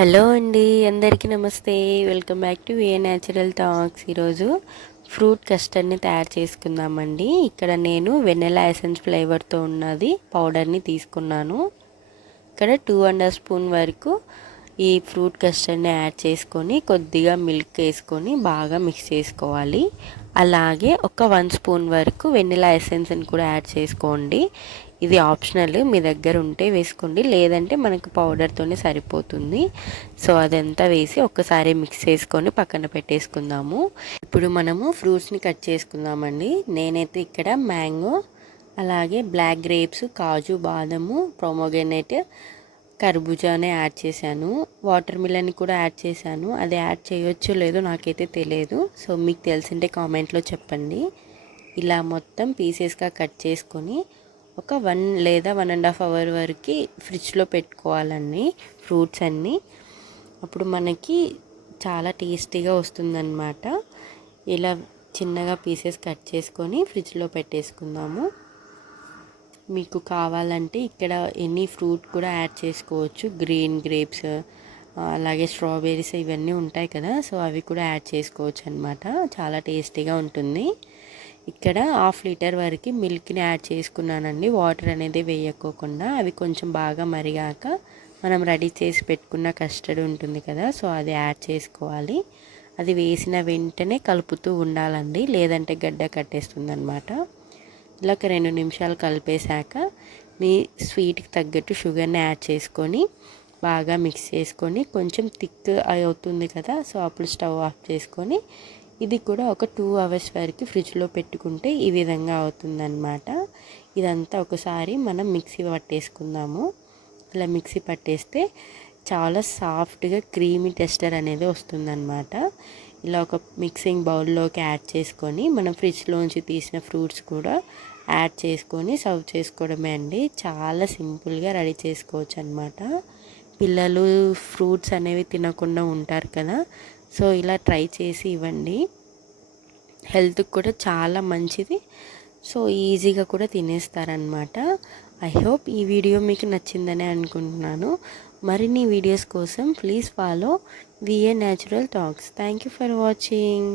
Hello అండి అందరికీ నమస్తే. Welcome back to A natural talks. ఈరోజు ఫ్రూట్ కస్టర్డ్ని తయారు చేసుకుందామండి. ఇక్కడ నేను వెన్నెలా ఎసెన్స్ ఫ్లేవర్తో ఉన్నది పౌడర్ని తీసుకున్నాను. ఇక్కడ టూ అండ్ హాఫ్ స్పూన్ వరకు ఈ ఫ్రూట్ కస్టర్డ్ని యాడ్ చేసుకొని కొద్దిగా మిల్క్ వేసుకొని బాగా మిక్స్ చేసుకోవాలి. అలాగే ఒక వన్ స్పూన్ వరకు వెనిలా ఎసెన్స్ని కూడా యాడ్ చేసుకోండి. ఇది ఆప్షనల్ మీ దగ్గర ఉంటే వేసుకోండి. లేదంటే మనకు పౌడర్తోనే సరిపోతుంది. సో అదంతా వేసి ఒక్కసారి మిక్స్ చేసుకొని పక్కన పెట్టేసుకుందాము. ఇప్పుడు మనము ఫ్రూట్స్ని కట్ చేసుకుందామండి. నేనైతే ఇక్కడ మ్యాంగో అలాగే బ్లాక్ గ్రేప్స్ కాజు బాదము ప్రొమోగెనేట్ కర్బూజానే యాడ్ చేశాను. వాటర్ మిలన్ కూడా యాడ్ చేశాను. అది యాడ్ చేయొచ్చో లేదో నాకైతే తెలియదు. సో మీకు తెలిసింటే కామెంట్లో చెప్పండి. ఇలా మొత్తం పీసెస్గా కట్ చేసుకొని ఒక వన్ లేదా వన్ అండ్ హాఫ్ అవర్ వరకు ఫ్రిడ్జ్లో పెట్టుకోవాలండి ఫ్రూట్స్ అన్నీ. అప్పుడు మనకి చాలా టేస్టీగా వస్తుందన్నమాట. ఇలా చిన్నగా పీసెస్ కట్ చేసుకొని ఫ్రిడ్జ్లో పెట్టేసుకుందాము. మీకు కావాలంటే ఇక్కడ ఎనీ ఫ్రూట్ కూడా యాడ్ చేసుకోవచ్చు. గ్రీన్ గ్రేప్స్ అలాగే స్ట్రాబెర్రీస్ ఇవన్నీ ఉంటాయి కదా సో అవి కూడా యాడ్ చేసుకోవచ్చు అనమాట చాలా టేస్టీగా ఉంటుంది. ఇక్కడ హాఫ్ లీటర్ వరకు మిల్క్ని యాడ్ చేసుకున్నానండి. వాటర్ అనేది వేయకోకుండా అవి కొంచెం బాగా మరిగాక మనం రెడీ చేసి పెట్టుకున్న కస్టర్డ్ ఉంటుంది కదా సో అది యాడ్ చేసుకోవాలి. అది వేసిన వెంటనే కలుపుతూ ఉండాలండి లేదంటే గడ్డ కట్టేస్తుంది అనమాట ఇలా ఒక రెండు నిమిషాలు కలిపేశాక మీ స్వీట్కి తగ్గట్టు షుగర్ని యాడ్ చేసుకొని బాగా మిక్స్ చేసుకొని కొంచెం థిక్ అవుతుంది కదా సో అప్పుడు స్టవ్ ఆఫ్ చేసుకొని ఇది కూడా ఒక టూ అవర్స్ వరకు ఫ్రిడ్జ్లో పెట్టుకుంటే ఈ విధంగా అవుతుందన్నమాట. ఇదంతా ఒకసారి మనం మిక్సీ పట్టేసుకుందాము. ఇలా మిక్సీ పట్టేస్తే చాలా సాఫ్ట్గా క్రీమీ టెస్టర్ అనేది వస్తుందన్నమాట. ఇలా ఒక మిక్సింగ్ బౌల్లోకి యాడ్ చేసుకొని మనం ఫ్రిడ్జ్లోంచి తీసిన ఫ్రూట్స్ కూడా యాడ్ చేసుకొని సర్వ్ చేసుకోవడమే అండి. చాలా సింపుల్గా రెడీ చేసుకోవచ్చు అనమాట పిల్లలు ఫ్రూట్స్ అనేవి తినకుండా ఉంటారు కదా. సో ఇలా ట్రై చేసి ఇవ్వండి. హెల్త్కి కూడా చాలా మంచిది. సో ఈజీగా కూడా తినేస్తారనమాట ఐ హోప్ ఈ వీడియో మీకు నచ్చిందనే అనుకుంటున్నాను. మరిన్ని వీడియోస్ కోసం please follow V A natural talks thank you for watching